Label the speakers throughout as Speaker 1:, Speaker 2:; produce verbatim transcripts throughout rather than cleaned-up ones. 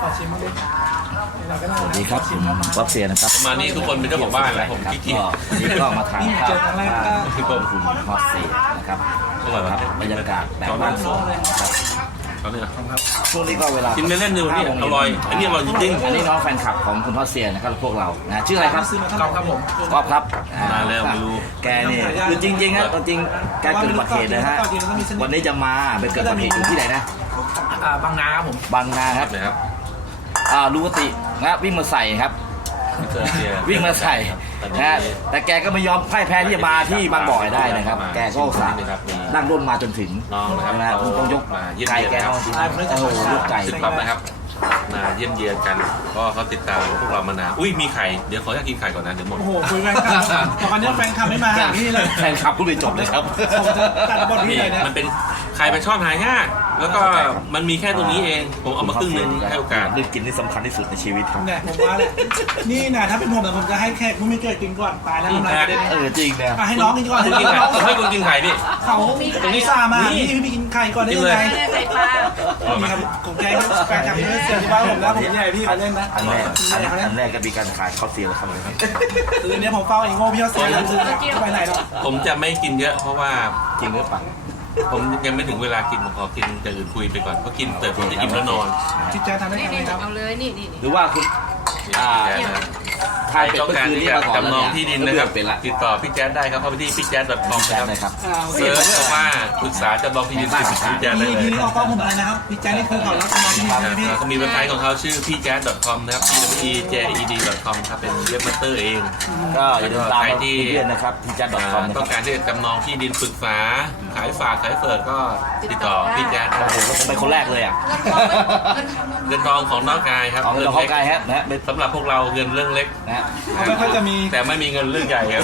Speaker 1: อชิมบ้างดิ
Speaker 2: สวัสดีครับผมวับเซียนะครับ
Speaker 3: มานี่ทุกคนเป็นเจ้าของบ้านแล้วผมขี้เกียจ
Speaker 2: วันนี้ก็มาทานข้าวบ้านที่ต้นคุณวับเซียนะครับครับบรรยากาศแบบบ้านสวนนะครับ
Speaker 3: เขาเนี่ย
Speaker 2: ช่วงนี้ก็เวลา
Speaker 3: กินเล่นๆดูนี่อร่อยอันนี้อร่อยจริง
Speaker 2: อันนี้น้องแฟนคลับของคุณวับเซียนะครับพวกเรานะชื่ออะไรครับ
Speaker 1: กอล์ฟครับผม
Speaker 2: ก๊อฟครับ
Speaker 3: ๆมาแล้วไม่รู้
Speaker 2: แกเนี่ยคือจริงๆครับจริงแกเกิดอุบัติเหตุนะฮะวันนี้จะมาเป็นเกิดอุบัติเหตุอยู่ที่ไหนนะ
Speaker 1: อ่าบางนาครับผม
Speaker 2: บางนาครับ
Speaker 3: นะครับ
Speaker 2: อ่าลูกตินะวิ่งมาใส่ครับ
Speaker 3: เจอเสีย
Speaker 2: วิ่งมาใส่นะฮะแต่แกก็ไม่ยอมพ่ายแพ้ที่จะมาที่บางบ่อให้ได้นะครับ แกก็อุตสาห์นั่งร่นมาจนถึง
Speaker 3: น้องนะครับ
Speaker 2: นะฮะต้องยก
Speaker 3: มาเยี่ยม
Speaker 2: ไก่
Speaker 3: เยียน
Speaker 2: แก
Speaker 3: ครั
Speaker 2: น้
Speaker 3: บ
Speaker 2: องโอ้โหยกไก่
Speaker 3: สิบครับนะครับมาเยี่ยมเยียนกันก็เขาติดตามพวกเรามานานอุ้ยมีไข่เดี๋ยวขออยากกินไข่ก่อนนะเดี๋ยวหมด
Speaker 1: โอ้โหคุยแฟนคลับตอนนี้แฟนคลับไม่มาหาพี่เลย
Speaker 2: แฟนคลับพูดไปจบเลยครับ
Speaker 1: ผมจะตัดบทพี่เลยเนี่ย
Speaker 3: มันเป็นไข่เป็นช่อนหายากแล้วก็มันมีแค่ตรงนี้เองผมเอามาครึ่งนึงให้โอกาส
Speaker 2: เรื่องกินนี่สำคัญที่สุดในชีวิตครับ
Speaker 1: เนี่ยผมว่าเลยนี่นะถ้าเป็นผมแต่ผมจะให้แขกผู้ไม่เกิดกินก่อนตายแล้วทำลายประเด็น
Speaker 2: เออจริงนะ
Speaker 1: อ่ะให้น้องกินก่อน
Speaker 3: คุณกินไข่ให้คุณกินไข่ดิ
Speaker 1: เขาตรงนี้ซามาพี่พี่กินไข่ก่อนได้ยังไง
Speaker 4: ไข่ปลา
Speaker 1: นี่ครับผมแกแฟนคลับเยอะเสียที่บ้านผมแล้วผมใหญ่พี่มาเล่นนะ
Speaker 2: อันแรกอัน
Speaker 1: เขา
Speaker 2: อันแรกก็มีการขายข้าวเสียแล้วครับเลยครับ
Speaker 1: คือเนี้ยผมเฝ้าเองโง่พี่เขาเสียแล้วคือไปไหนหรอก
Speaker 3: ผมจะไม่กินเยอะเพราะว่า
Speaker 2: จริงหรือเปล่า
Speaker 3: ผมยังไม่ถึงเวลากินผมขอกินแต่อื่นคุยไปก่อนเพราะกินแต่ผมจะอิ่มแล้วนอน
Speaker 1: พี่แจ๊คทำได้
Speaker 4: นี่
Speaker 1: ทำไหม
Speaker 4: นี่
Speaker 1: ครับ
Speaker 4: เอาเลยนี่นี่
Speaker 2: หรือว่าคุณ อ่า
Speaker 3: ใครต้องการที่จะจำนองที่ดินนะครับ
Speaker 2: เป็นละ
Speaker 3: ติดต่อพี่แจ๊ดได้ครับเข้าไปที่พี่แจ๊ด .com
Speaker 2: แจ๊
Speaker 3: นะ
Speaker 2: ด
Speaker 3: ครับ
Speaker 2: นะครับ
Speaker 3: เซิร์ชคำว่าปรึกษาจำลองที่ดินติดพี่แจ๊ดได้
Speaker 1: พี่
Speaker 3: เลย
Speaker 1: พี่นี่ออกกล้องผมอะไรนะครับพี่แจ๊คนี่คือเขารับจำนองที่ดินใช่ไหมพี่
Speaker 3: แล้วก็มีเว็บไซต์ของเขาชื่อพี่แจ๊ด .com นะครับ p w e j e d .com ครับเป็นเว็บมาสเตอร์เอง
Speaker 2: ก็อย่าลืมตามเราเพื่อนๆนะครับที่จัด .com นะค
Speaker 3: ต้
Speaker 2: รั
Speaker 3: อบ งการที่จะจำนองที่ดินปรึกษาขายฝากขายเฟิร์ก็ติดต่อพี่แจ๊ด
Speaker 2: โอ้โหผมเป็นคนแรกเลยอ่ะ
Speaker 4: เงินทองเงินทอง
Speaker 3: เงินทองของน้องกายครับ
Speaker 2: เอาเงินเข้าใกล้ฮะนะเป็น
Speaker 3: สำหรับพวกเราเงินเรื่องเล็ก
Speaker 2: นะ
Speaker 1: ไม่ค่อยจะมี
Speaker 3: แต่ไม่มีเงินเรื่องใหญ่ครับ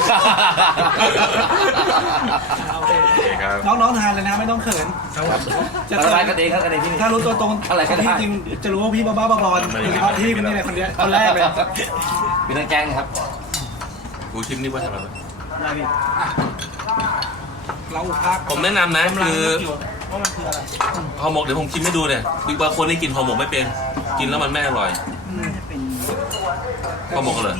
Speaker 1: โอเค
Speaker 3: โอเคครับ
Speaker 1: น้องๆทานเลยนะไม่ต้องเขินจะ
Speaker 2: อะไรกันเองครับกันเองที่นี่
Speaker 1: ถ้ารู้ตัวตรง
Speaker 2: อะไรก็ได้
Speaker 1: จริงๆจะรู้ว่าพี่บ้าๆบอลโดยเฉพาะที่เป็นนี่แหละคนเดียวคนแรกเลย
Speaker 2: เป็นนักแกงนะครับ
Speaker 3: กูชิมนี่ว่าทำอะไร
Speaker 1: ได้พี่อ่ะเราอุปา
Speaker 3: ผมแนะนำนะคือ
Speaker 1: ว่ามันคืออะไร
Speaker 3: ห่อหมกเดี๋ยวผมชิมให้ดูเนี่ยบางคนที่กินห่อหมกไม่เป็นกินแล้วมันไม่อร่อยห่อหมกเลย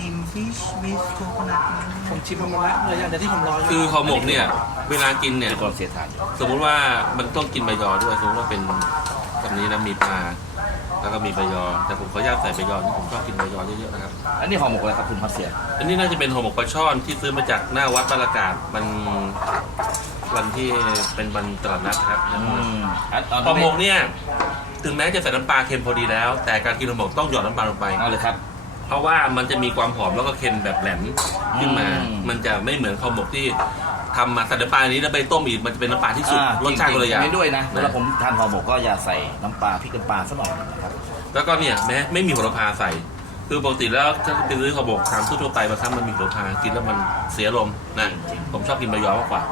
Speaker 1: ผมชิมมันมาแล้วเลยอย่างเดียวที่ผมรออยู่
Speaker 3: คือห่อหมกเนี่ยเวลากินเนี่ย
Speaker 2: ก่อนเสียฐาน
Speaker 3: สมมุติว่ามันต้องกินใบยอด้วยสมมติว่าเป็นแบบนี้นะมีปลาแล้วก็มีใบยอแต่ผมขออนุญาตใส่ใบยอที่ผมชอบกินใบยอเยอะๆนะครับ
Speaker 2: อันนี้ห่อหมกอะไรครับคุณพัดเสีย
Speaker 3: อันนี้น่าจะเป็นห่อหมกปลาช่อนที่ซื้อมาจากหน้าวัดบรรยากาศมันวันที่เป็นวันตลาดนัดครับ
Speaker 2: อืมอัน
Speaker 3: ห่อหมกเนี่ยถึงแม้จะใส่น้ำปลาเค็มพอดีแล้ว แต่การกินห่อหมกต้องหยอดน้ำปลาลงไป
Speaker 2: เอาเลยครับ
Speaker 3: เพราะว่ามันจะมีความหอมแล้วก็เค็มแบบแหลมขึ้นมา
Speaker 2: อืม
Speaker 3: มันจะไม่เหมือนห่อหมกที่ทำมาใส่น้ำปลาอันนี้แล้วไปต้มอีกมันจะเป็นน้ำปลาที่สุด
Speaker 2: อ่
Speaker 3: รสชาติก็เลยอย่าง
Speaker 2: ไม่ด้วยนะเวลาผมทานห่อหมกก็อย่าใส่น้ำปลาพริกน้ำปลาสักหน่อยนะครับ
Speaker 3: แล้วก็เนี่ยแม้ไม่มีโหระพาใส่ คือปกติแล้วถ้าไปซื้อห่อหมกตามทั่วๆไปบางครั้งมันมีโหระพากินแล้วมันเสียลมณ์นะผมชอบกินใบยอมากกว่า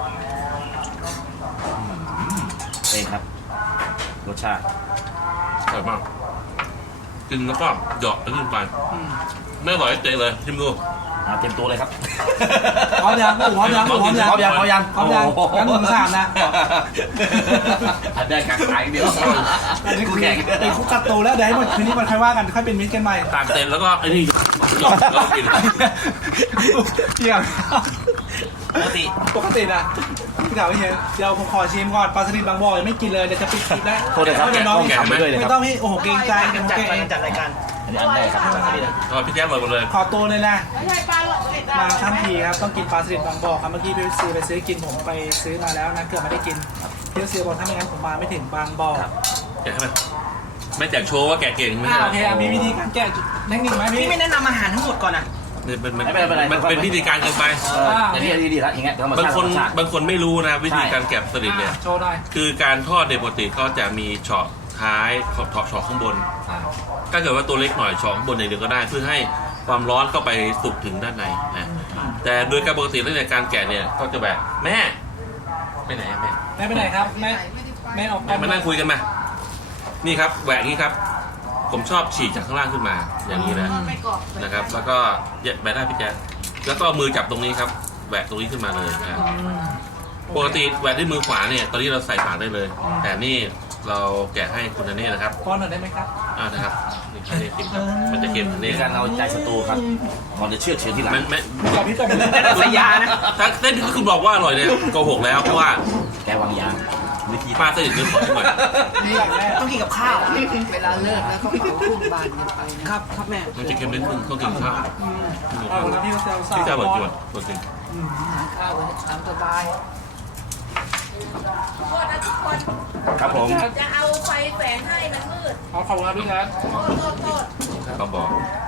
Speaker 2: เป็นครับรสชาติ
Speaker 3: อร่อยมากกินแล้วก็หยอดแล้วกินไปไม่อร่อยเจ๊เลยชิมดู
Speaker 2: มาเต็มตัวเลยครับ
Speaker 1: พร้อมยังพร้อมยังพร้อมยัง
Speaker 2: พร้อมยังพร้อมยัง
Speaker 1: พร้อมยังงั้นหนึ่งสามนะ
Speaker 2: อันได้กักขายเดียว
Speaker 1: อันนี้
Speaker 2: กู
Speaker 1: คือ
Speaker 2: แข่ง
Speaker 1: เป็นคุกกัดโตแล้วเดี๋ยวให้หมดคืนนี้มันค่อยว่ากันค่อยเป็นมิตรกันใหม่
Speaker 3: ตากเสร็จแล้วก็ไอ้นี่หยอดแล้วก็กิน
Speaker 1: เกี่ยว
Speaker 2: ปกติ
Speaker 1: ปกตินะพี่ถามว่าเฮียเดี๋ยวผมขอชิมก่อนปลาสลิดบางบ่อยังไม่กินเลยเดี๋ยวจะปิดคลิปได้
Speaker 2: โทษนะครับ
Speaker 1: ไม่เป็นน้อง
Speaker 2: ต้องทำไปด้วยเลยค
Speaker 1: ไม่
Speaker 2: รับ
Speaker 1: ต้องพี่โอ้โหเกรงใจเกรงใจเองจัดรายการ
Speaker 2: อันนี้อันแรกครับ
Speaker 3: ก็พี่แจ๊คเลยหมดเลย
Speaker 1: ขอตัวเลยนะ
Speaker 4: ไม่ใช่ปลาหรอกเด็ด
Speaker 1: มาทั้งทีครับต้องกินปลาสลิดบางบ่อครับเมื่อกี้พี่ซื้อไปซื้อกินผมไปซื้อมาแล้วนะเกือบไม่ได้กินพี่ซื้อบอกถ้าไม่งั้นผมมาไม่ถึงบางบ่อ
Speaker 3: แกะให้มันไม่แจกโชว์ว่าแกะเก่งไม่
Speaker 1: อ่า
Speaker 3: ใช่
Speaker 1: โอเคอ่ะมีวิธีการแก้เทคนิคไหมพี่
Speaker 5: พี่ไม่แนะนำอาหารทั้งหมดก่อนอ่ะ
Speaker 3: มันมัน
Speaker 2: ไม่เป็นไร
Speaker 3: มันเป็นพิธีการเกินไป
Speaker 2: เอออันนี้อันนี้ดีแล้วอย่างเงี้ยธรรม
Speaker 3: บาง
Speaker 2: ชาติ
Speaker 3: คน
Speaker 2: ธรรมชาติ
Speaker 3: บางคนไม่รู้นะวิธีการแกะสลิดเนี่ย
Speaker 1: อ่าโชว์หน่อย
Speaker 3: คือการทอดในยปกติเขาจะมีเฉาะท้ายเฉาะเฉาะข้างบน
Speaker 1: อ่า
Speaker 3: ถ้าเกิดว่าตัวเล็กหน่อยเฉาะข้างบนอย่างเดียวก็ได้ เพื่อให้ความร้อนเข้าไปสุกถึงด้านในนะแต่โดยการปกติแล้วในยการแกะเนี่ยก็จะแบบแม่ไปไหนอะแม่
Speaker 1: แม่ไปไหนครับแม่แม่ออก
Speaker 3: แม่มานั่งคุยกันมานี่ครับแหวกนี้ครับ ผมชอบฉีกจากข้างล่างขึ้นมาอย่างนี้นะ
Speaker 4: ไม่กรอบ
Speaker 3: นะครับ แล้วก็แยกแบะได้พี่แจ๊คแล้วก็เอามือจับตรงนี้ครับแหวกตรงนี้ขึ้นมาเลยนะ ปกติแหวกด้วยมือขวาเนี่ยตอนนี้เราใส่ปากได้เลย แต่นี่เราแกะให้คุณนันนี่นะครับ
Speaker 1: ป้อนหน่อยได้ไหมครับ
Speaker 3: ออ่านะครับนี่อันนี้เค็มครับมันจะเค็มอัน
Speaker 2: ใน
Speaker 3: นี่
Speaker 2: การเอาใจศัตรูครับก่อนจะเชื่อเชื่อที่หลัง
Speaker 3: มันไม่
Speaker 1: ขอพี่ก่อนเลย
Speaker 5: นั่นสยานะ
Speaker 3: ถ้าเต้นที่คุณบอกว่าอร่อยเนี่ยโกหกแล้วเพราะว่า
Speaker 2: แกวางยาวิธี
Speaker 3: ป้าสนิทกันขอที่หน่อย
Speaker 1: นี่อย่างแรก
Speaker 5: ต้องกินกับข้าว
Speaker 4: เวลาเลิกแล้วก็เผาขึ้นบานกันไปนะครับ
Speaker 5: ครับแม่
Speaker 3: มันจะเค็มนิดนึงต้องกินข้าว
Speaker 1: เอาแล้วพี่ก็เซลล์สาว
Speaker 3: ที่จะบอกจวดตัวจริง
Speaker 4: ทานข้าวตามสบาย
Speaker 2: ครับผม
Speaker 6: จะเอาไฟแฝงให้มันมืด
Speaker 1: ขอขอบคุณครับพี่แคท
Speaker 6: โทษโทษโทษ
Speaker 3: ก็บอก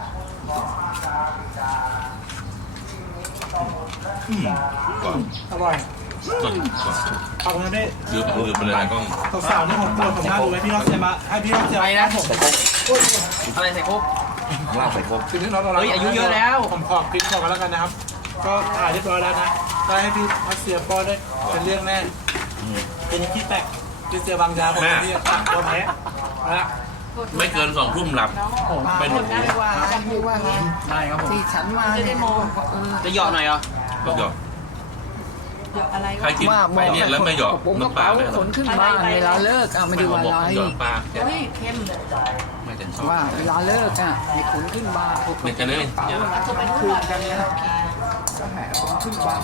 Speaker 3: อืมก่อน
Speaker 1: อร่อย
Speaker 3: ก่อนก่อน
Speaker 1: ขอบคุณครับพี่
Speaker 3: ลืมลืมไปเลยนะกล้อง
Speaker 1: สาวๆนี่ผมปวดผมน่าดูไหมพี่รอดเซมาให้พี่รอดเซ
Speaker 5: ไป
Speaker 1: มา
Speaker 5: นะ
Speaker 1: ผม
Speaker 5: อะไรใส่โคก
Speaker 2: ข้างล่างใส่โคก
Speaker 1: คือนึกน้องตอน
Speaker 5: เฮ้ยอายุเยอะแล้ว
Speaker 1: ผมขอคลิปก่อนแล้วกันนะครับ ก็ถ่ายเรียบร้อยแล้วนะก็ให้พี่รัสเซียป้อนด้วยเป็นเรื่องแน่เป็นที่แตกพี่เซียบางยาผมพี่ตัดตัวแพ้นะ
Speaker 3: ไม่เกินสองทุ่มหลับไปหนุน
Speaker 4: ไม่ว่าไม่ว่าไง
Speaker 5: ได้ครับผม
Speaker 4: ที่ฉันมาเนี่ยเออ
Speaker 5: จะหยอดหน่อยเหรอ
Speaker 3: ก็หยอก
Speaker 6: เดี๋ยวอะไร
Speaker 3: ใคร
Speaker 6: วะ
Speaker 3: กินไปเนี่ยแล้วไม่หยอก
Speaker 4: ผมกระ
Speaker 3: น้ำปลา
Speaker 4: เป๋า
Speaker 3: ไม่หร
Speaker 4: ข
Speaker 3: อน
Speaker 4: ขึ้นบ้านเวลาเลิกอ่ะไม่
Speaker 3: ไม่
Speaker 4: ดู
Speaker 3: มา
Speaker 4: อะ
Speaker 3: บอก
Speaker 4: ไร
Speaker 3: หยอกปลา
Speaker 6: เฮ้ยเค็ม
Speaker 3: ไม่จะชอบ
Speaker 4: ว่าเวลาเลิกอ่ะให้ขนขึ้นบ้าน
Speaker 3: ไม่จะเล่น
Speaker 6: จะเป็นคืนกันเนี่ย
Speaker 4: ก็แห่ขนขึ้นบ้าน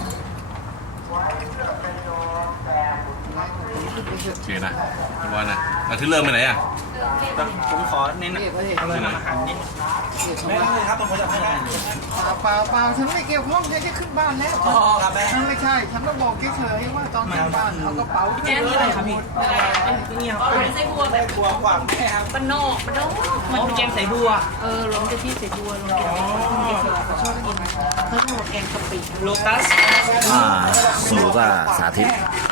Speaker 3: โอเคนะพี่ว่านะแล้วที่เริ่มไปไหนอ่ะ
Speaker 5: ผมขอเน้น
Speaker 4: เรียกว่าเรียก
Speaker 3: ที่ไหน
Speaker 5: อาหารนิด
Speaker 1: แม่ต้องเลยครับผมจะให้ได้
Speaker 4: เปล่าเปล่าฉันไม่เกี่ยวข้องฉันจะขึ้นบ้านแล้ว
Speaker 1: อ๋อครับแม่
Speaker 4: ฉันไม่ใช่ฉันก็บอกเฉยๆว่าตอนขึ้นบ้านเอากระเป๋าขึ้น
Speaker 6: แกนี่อะไรครับพี่เงียบไส้บัวแบบ
Speaker 1: กลัวกว่าแม่ครับ
Speaker 6: บ้านนอกบ้านนอก
Speaker 5: หอมแกงใส่บัว
Speaker 6: เออลงจะที่ใส่บัวลงแกงเขาชอบกินเขาชอบแกงกะปิ
Speaker 5: โลตัส
Speaker 2: อ่าสูก็สาธิต